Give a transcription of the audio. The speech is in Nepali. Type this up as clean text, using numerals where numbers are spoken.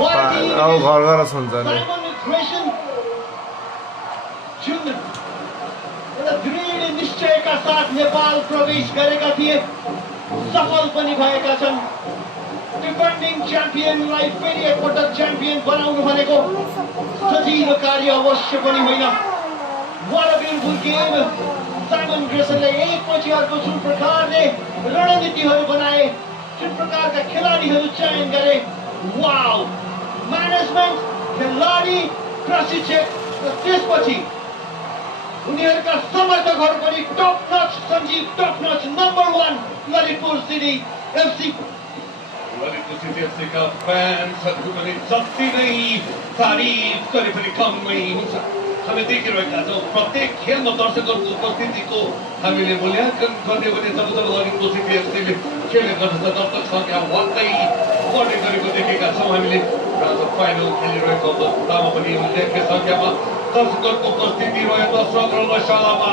अब घर घर हुन्छ नि दृढ निश्चयका साथ नेपाल प्रवेश गरेका थिए सफल पनि भएका छन् डिफेन्डिङ च्याम्पियनलाई फेरि एकपटक च्याम्पियन बनाउनु भनेको सजिलो कार्य अवश्य पनि होइन What a beautiful game! Simon Grayson ले एक पछि अर्को जुन प्रकारले रणनीतिहरू बनाए जुन प्रकारका खेलाडीहरू चयन गरे वाउ म्यानेजमेन्ट खेलाडी प्रशिक्षक र त्यसपछि उनीहरूका समर्थकहरू पनि top notch Sanjeev top notch number 1 Lalitpur city FC Lalitpur city FC का फ्यान्सहरूको पनि जति नै तारिफ गरे पनि कम नै हुन्छ हामी देखिरहेका छौँ प्रत्येक खेलमा दर्शकहरूको उपस्थितिको हामीले मूल्याङ्कन गर्ने हो भने जब जब ललितपुर सिटी एफसीले खेलेको छ दर्शक सङ्ख्या बढ्दै बढ्ने गरेको देखेका छौँ हामीले र फाइनल खेलिरहेको अवस्थामा पनि उल्लेख्य सङ्ख्यामा दर्शकहरूको उपस्थिति रह्यो दर्शक र शालामा